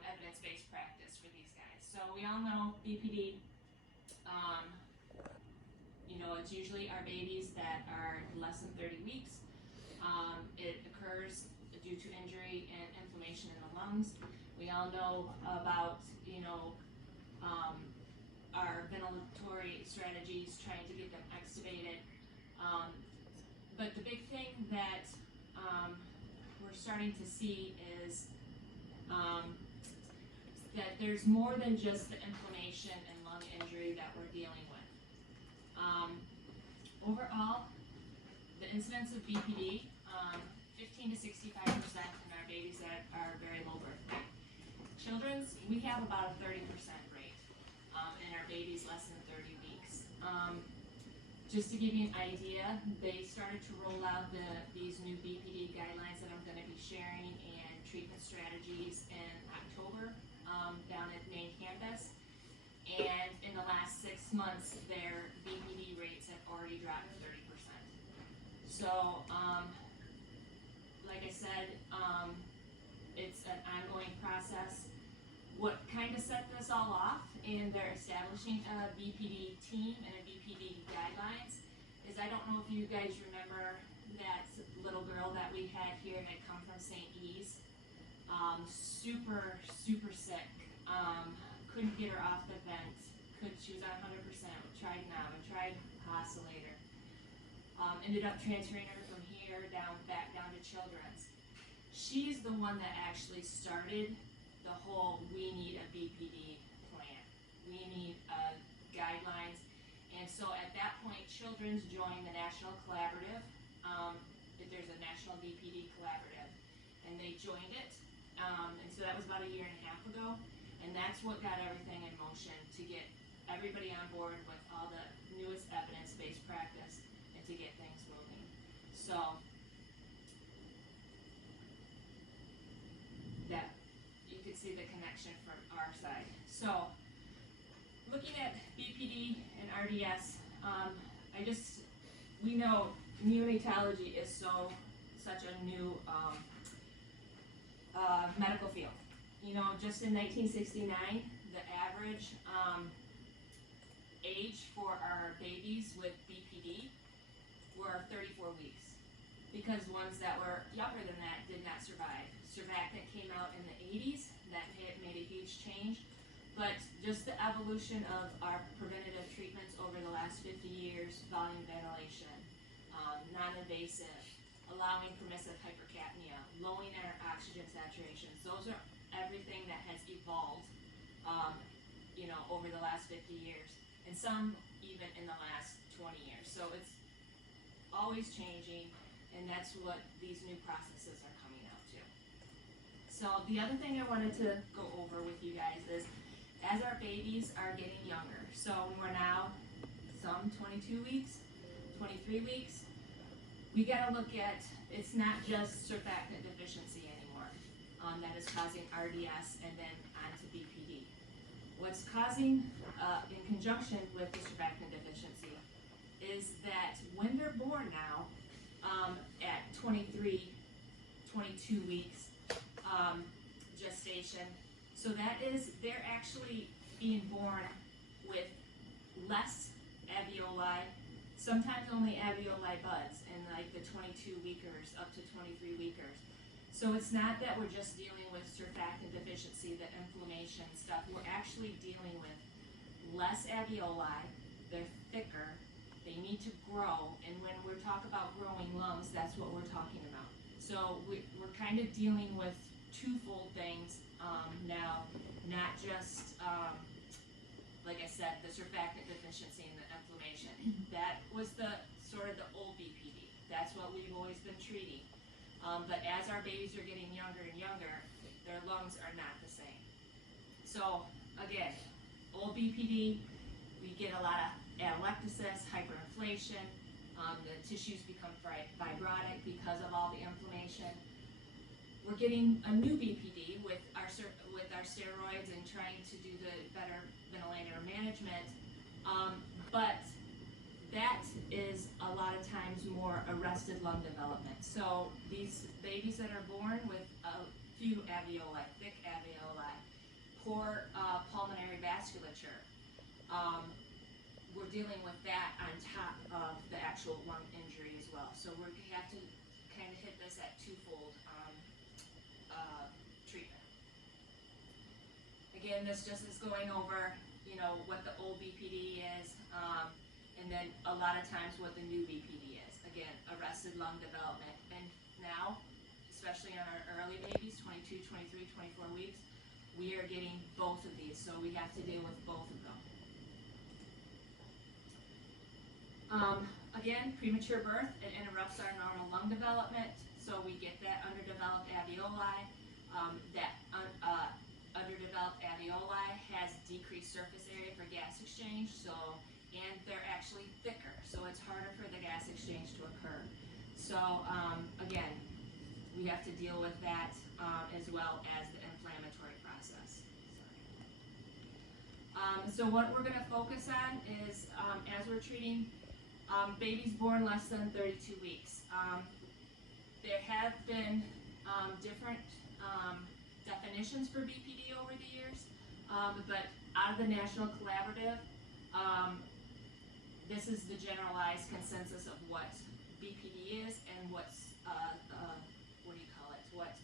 evidence-based practice for these guys. So we all know BPD, it's usually our babies that are less than 30 weeks. It occurs due to injury and inflammation in the lungs. We all know about, our ventilatory strategies, trying to get them extubated. But the big thing that we're starting to see is that there's more than just the inflammation and lung injury that we're dealing with. Overall, the incidence of BPD, 15 to 65% in our babies that are very low birth weight. Children's, we have about a 30% rate in our babies less than 30 weeks. Just to give you an idea, they started to roll out these new BPD guidelines that I'm going to be sharing and treatment strategies in October down at main campus. And in the last 6 months, their BPD rates have already dropped 30%. So, like I said, it's an ongoing process. What kind of set this all off in their establishing a BPD team and a BPD guidelines is, I don't know if you guys remember that little girl that we had here that come from St. E's, super sick, couldn't get her off the vent, she was on 100%, we tried NAV, tried oscillator, ended up transferring her from here back down to Children's. She's the one that actually started the whole, we need a BPD plan. We need guidelines. And so at that point, Children's joined the National Collaborative. There's a National BPD Collaborative. And they joined it. And so that was about 1.5 years ago. And that's what got everything in motion to get everybody on board with all the newest evidence-based practice and to get things moving. So that you can see the connection from our side. So looking at BPD and RDS, we know neonatology is such a new medical field. Just in 1969, the average age for our babies with BPD were 34 weeks, because ones that were younger than that did not survive. Surfactant came out in the 80s, that made a huge change, but just the evolution of our preventative treatments over the last 50 years, volume ventilation, non-invasive, allowing permissive hypercapnia, lowering our oxygen saturations, those are everything that has evolved over the last 50 years, and some even in the last 20 years. So it's always changing, and that's what these new processes are coming out to. So the other thing I wanted to go over with you guys is, as our babies are getting younger, so we're now some 22 weeks, 23 weeks, we got to look at, it's not just surfactant deficiency anymore that is causing RDS and then onto BPD. What's causing, in conjunction with the surfactant deficiency, is that when they're born now, at 23, 22 weeks gestation, so they're actually being born with less alveoli, sometimes only alveoli buds in like the 22 weekers up to 23 weekers. So it's not that we're just dealing with surfactant deficiency, the inflammation stuff. We're actually dealing with less alveoli, they're thicker, they need to grow, and when we're talking about growing lungs, that's what we're talking about. So we're kind of dealing with twofold things now, not just, like I said, the surfactant deficiency and the inflammation. That was the sort of the old BPD. That's what we've always been treating. But as our babies are getting younger and younger, their lungs are not the same. So again, old BPD, we get a lot of atelectasis, hyperinflation, the tissues become fibrotic because of all the inflammation. We're getting a new BPD with our steroids and trying to do the better ventilator management, but that is a lot of times more arrested lung development. So these babies that are born with a few alveoli, thick alveoli, poor pulmonary vasculature. We're dealing with that on top of the actual lung injury as well. So we have to kind of hit this at twofold treatment. Again, this just is going over, you know, what the old BPD is, and then a lot of times what the new BPD is. Again, arrested lung development. And now, especially on our early babies, 22, 23, 24 weeks, we are getting both of these, so we have to deal with both of them. Again, premature birth, it interrupts our normal lung development, so we get that underdeveloped alveoli. Underdeveloped alveoli has decreased surface area for gas exchange, and they're actually thicker, so it's harder for the gas exchange to occur. So again, we have to deal with that as well as the inflammatory process. So what we're going to focus on is as we're treating babies born less than 32 weeks. There have been different definitions for BPD over the years, but out of the National Collaborative, this is the generalized consensus of what BPD is and what's what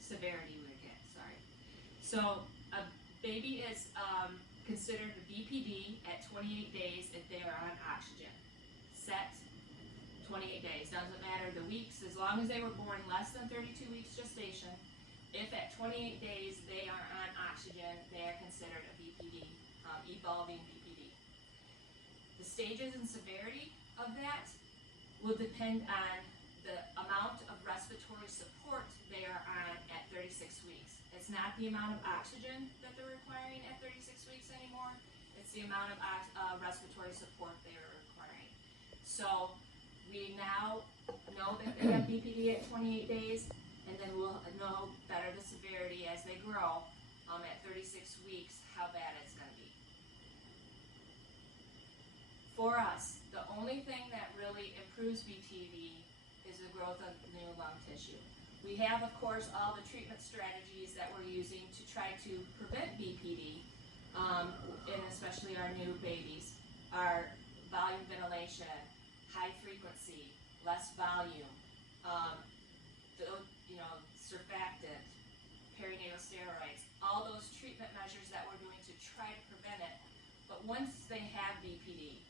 severity we get. Sorry. So a baby is considered a BPD at 28 days if they are on oxygen. Set 28 days, doesn't matter the weeks, as long as they were born less than 32 weeks gestation. If at 28 days they are on oxygen, they are considered a BPD, evolving BPD. The stages and severity of that will depend on the amount of respiratory support they are on at 36 weeks. It's not the amount of oxygen that they're requiring at 36 weeks anymore, it's the amount of respiratory support they are requiring. So we now know that they have BPD at 28 days, and then we'll know better the severity as they grow at 36 weeks, how bad it's going to be. For us, the only thing that really improves BPD is the growth of new lung tissue. We have, of course, all the treatment strategies that we're using to try to prevent BPD, and especially our new babies. Our volume ventilation, high frequency, less volume, surfactant, perinatal steroids, all those treatment measures that we're doing to try to prevent it. But once they have BPD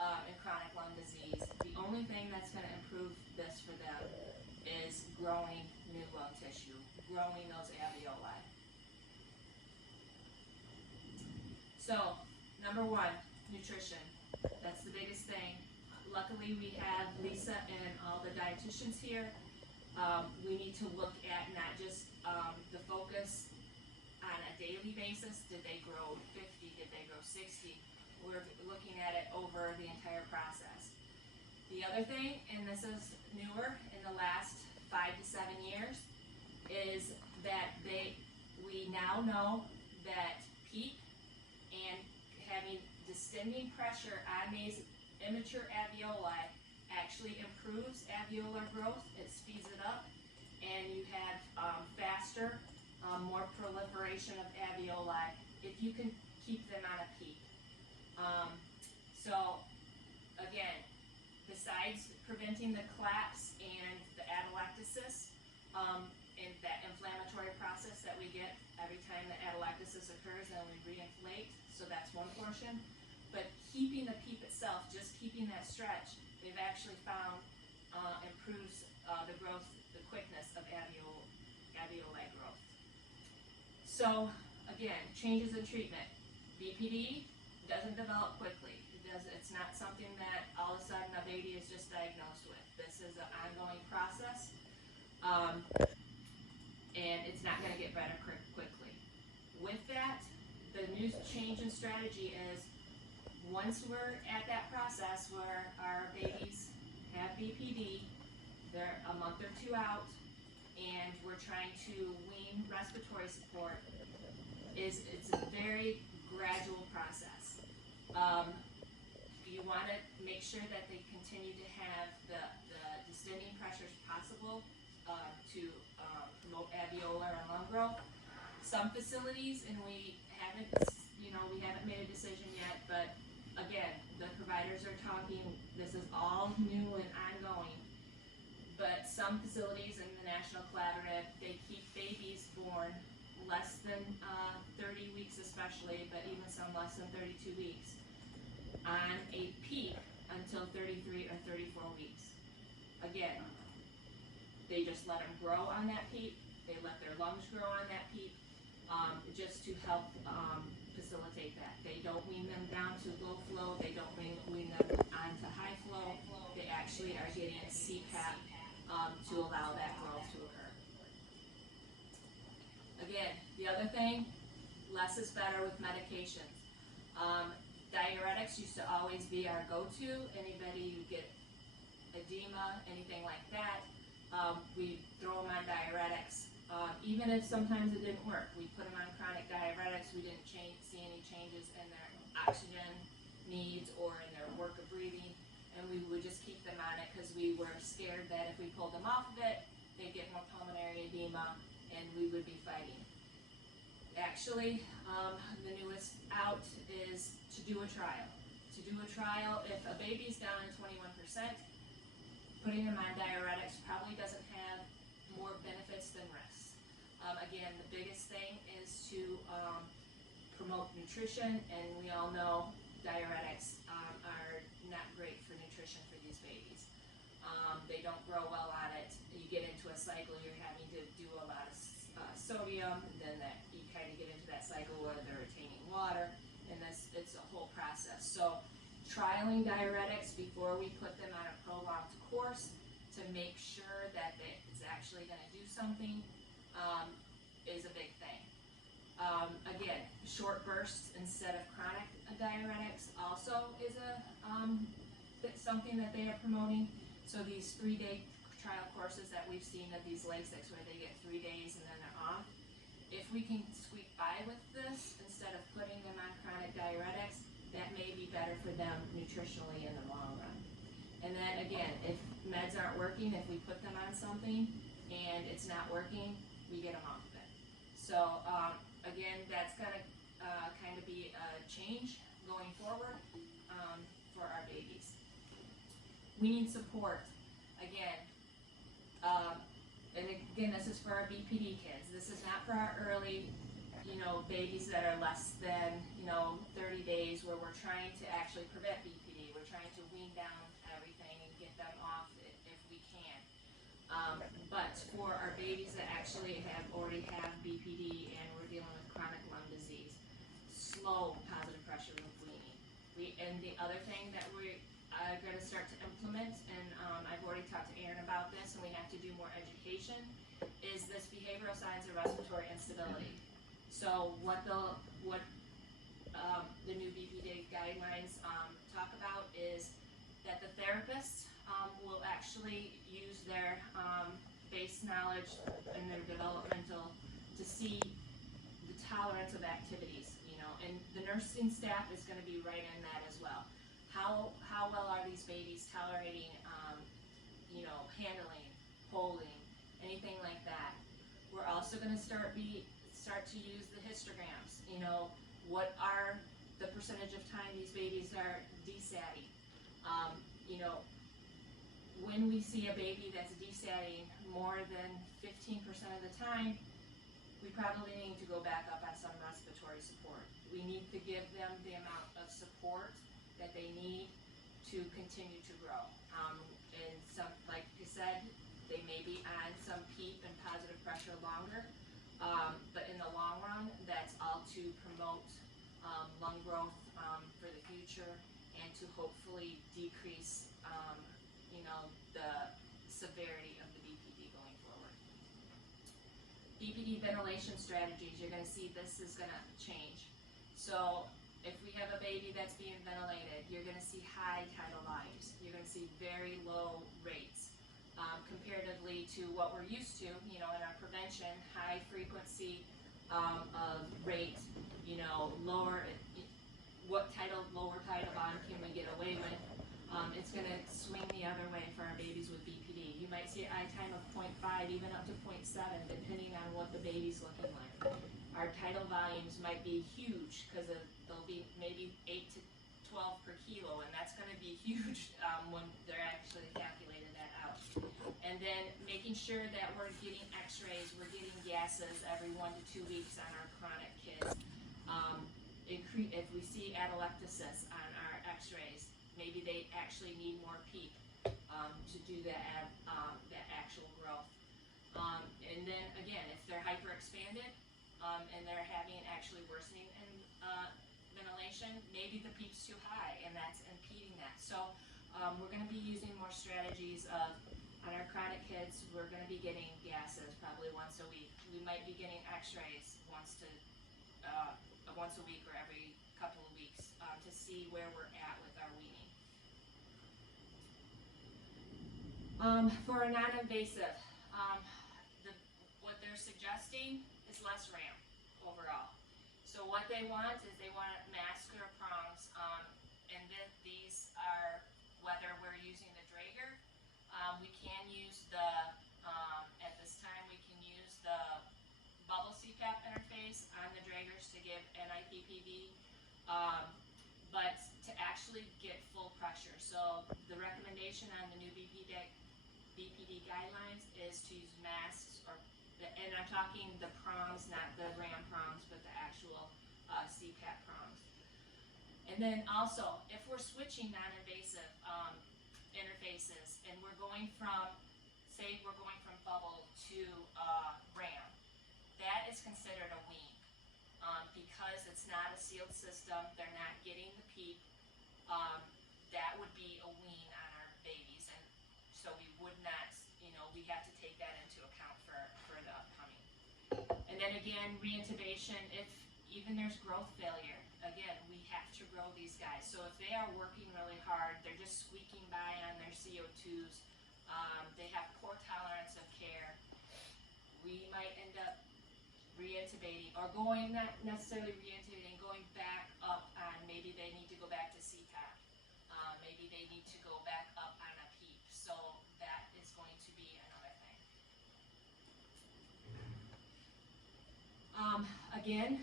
and chronic lung disease, the only thing that's going to improve this for them is growing new lung tissue, growing those alveoli. So, number one, nutrition. That's the biggest thing. Luckily, we have Lisa and all the dietitians here. We need to look at not just the focus on a daily basis. Did they grow 50? Did they grow 60? We're looking at it over the entire process. The other thing, and this is newer in the last 5 to 7 years, is that we now know that PEEP and having distending pressure on these immature alveoli actually improves alveolar growth. It speeds it up, and you have faster, more proliferation of alveoli if you can keep them on a PEEP. So again, besides preventing the collapse and the atelectasis, and that inflammatory process that we get every time the atelectasis occurs and we reinflate, so that's one portion. But keeping the PEEP itself, just keeping that stretch, they've actually found improves the growth, the quickness of alveoli growth. So again, changes in treatment. BPD doesn't develop quickly. It's not something that all of a sudden a baby is just diagnosed with. This is an ongoing process, and it's not going to get better quickly. With that, the new change in strategy is once we're at that process where our babies have BPD, they're a month or two out, and we're trying to wean respiratory support, it's a very gradual process. You want to make sure that they continue to have the distending pressures possible to promote alveolar and lung growth. Some facilities, and we haven't made a decision yet, but again, the providers are talking, this is all new and ongoing. But some facilities in the National Collaborative, they keep babies born less than 30 weeks especially, but even some less than 32 weeks, on a PEEP until 33 or 34 weeks. Again, they just let them grow on that PEEP, they let their lungs grow on that PEEP, just to help facilitate that. They don't wean them down to low flow, they don't wean them onto high flow, they actually are getting CPAP to allow that growth to occur. Again, the other thing, less is better with medications. Diuretics used to always be our go-to. Anybody who get edema, anything like that, we throw them on diuretics. Even if sometimes it didn't work, we put them on chronic diuretics, we didn't see any changes in their oxygen needs or in their work of breathing, and we would just keep them on it because we were scared that if we pulled them off of it, they'd get more pulmonary edema and we would be fighting. Actually, the newest out is to do a trial. To do a trial, if a baby's down in 21%, putting them on diuretics probably doesn't have more benefits than risks. Again, the biggest thing is to promote nutrition, and we all know diuretics are not great for nutrition for these babies. They don't grow well on it. You get into a cycle, you're having to do a lot of sodium, and then you kind of get into that cycle where they're retaining water, and it's a whole process. So trialing diuretics before we put them on a prolonged course to make sure that it's actually going to do something is a big thing. Again, short bursts instead of chronic diuretics also is something that they are promoting. So these 3-day trial courses that we've seen of these Lasix where they get 3 days and then they're off, if we can squeak by with this instead of putting them on chronic diuretics, that may be better for them nutritionally in the long run. And then again, if meds aren't working, if we put them on something and it's not working, we get them off of it. So again, that's gonna kind of be a change going forward for our babies. We need support. Again, and again, this is for our BPD kids. This is not for our early, babies that are less than, 30 days where we're trying to actually prevent BPD. We're trying to wean down everything and get them off if we can. But for our babies that actually already have BPD and we're dealing with chronic lung disease, slow positive pressure with weaning. And the other thing that we're going to start to implement, and I've already talked to Aaron about this, and we have to do more education, is this behavioral signs of respiratory instability. So what the new BPD guidelines talk about is that the therapists will actually use their base knowledge and their developmental to see the tolerance of activities, and the nursing staff is going to be right in that as well. How well are these babies tolerating, handling, holding, anything like that. We're also going to start to use the histograms. What are the percentage of time these babies are desatting? When we see a baby that's desatting more than 15% of the time, we probably need to go back up on some respiratory support. We need to give them the amount of support that they need to continue to grow. And some, like you said, they may be on some PEEP and positive pressure longer, but in the long run, that's all to promote lung growth for the future and to hopefully decrease, the severity of the BPD going forward. BPD ventilation strategies, you're going to see this is going to change. So if we have a baby that's being ventilated, you're going to see high tidal volumes. You're going to see very low rates comparatively to what we're used to, in our prevention, high frequency of rate, lower, lower tidal volume can we get away with? It's going to swing the other way for our babies with BPD. You might see an I time of 0.5, even up to 0.7, depending on what the baby's looking like. our tidal volumes might be huge because they'll be maybe 8 to 12 per kilo, and that's going to be huge when they're actually calculated that out. And then making sure that we're getting x-rays, we're getting gases every 1 to 2 weeks on our chronic kids. If we see atelectasis on our x-rays, maybe they actually need more PEEP to do that actual growth. And then again, if they're hyperexpanded and they're having actually worsening in ventilation, maybe the PEEP's too high and that's impeding that. So we're going to be using more strategies of, on our chronic kids, we're going to be getting gases probably once a week. We might be getting x-rays once a week or every couple of weeks to see where we're at with our weaning. For a non-invasive, what they're suggesting is less RAM overall. So what they want is they want masculine prongs, and then these are, whether we're using the Draeger, we can use the, at this time we can use the bubble CPAP interface on the Draegers to give NIPPV, but to actually get full pressure. So the recommendation on the new BPD guidelines is to use masks, and I'm talking the prongs, not the RAM prongs, but the actual CPAP prongs. And then also, if we're switching non-invasive interfaces, and we're going from, say we're going from bubble to RAM, that is considered a wean. Because it's not a sealed system, they're not getting the PEEP, that would be a wean on our babies, and so we would not, we have to take that into account for the upcoming. And then again, reintubation, if even there's growth failure, again, we have to grow these guys. So if they are working really hard, they're just squeaking by on their CO2s, they have poor tolerance of care, we might end up reintubating, or going, not necessarily reintubating, going back up on, maybe they need to go back to CPAP, maybe they need to go back up on a PEEP, so that is going to be another thing. Again,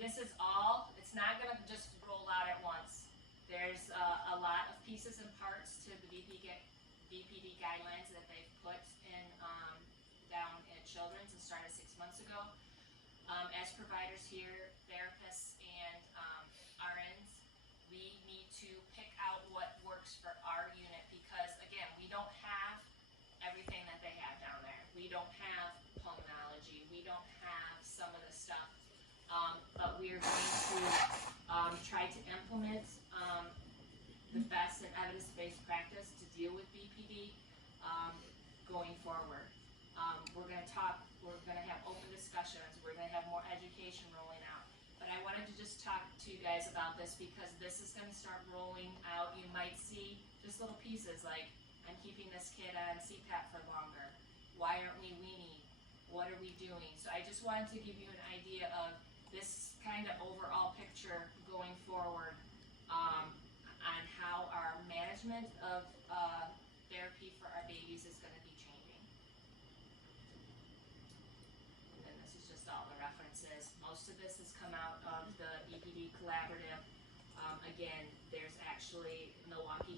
this is all, it's not going to just roll out at once. There's a lot of pieces and parts to the BPD guidelines that they've put in down at Children's and started 6 months ago. As providers here, therapists, and RNs, we need to pick out what works for our unit because, again, we don't have everything that they have down there. We don't have pulmonology. We don't have some of the stuff, but we are going to try to implement the best and evidence-based practice to deal with BPD going forward. We're going to have open discussions, we're going to have more education rolling out. But I wanted to just talk to you guys about this because this is going to start rolling out. You might see just little pieces like, I'm keeping this kid on CPAP for longer. Why aren't we weaning? What are we doing? So I just wanted to give you an idea of this kind of overall picture going forward on how our management of therapy for our babies is going to be changing. And then this is just all the references. Most of this has come out of the BPD collaborative. Again, there's actually Milwaukee